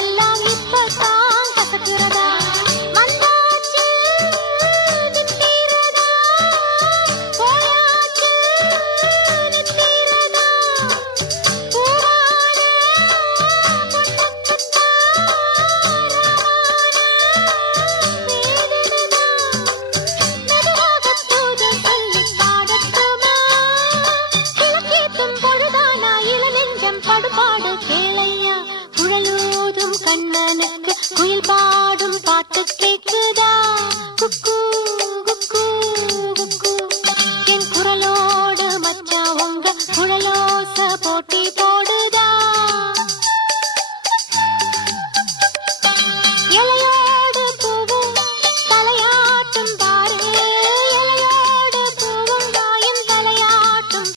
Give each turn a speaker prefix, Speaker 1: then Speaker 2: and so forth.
Speaker 1: எல்லாம் இப்ப பாடு கேளையா? குழலூதும் கண்ணனுக்கு குயில் பாடும் பாட்டு கேட்குதா? குக்கூ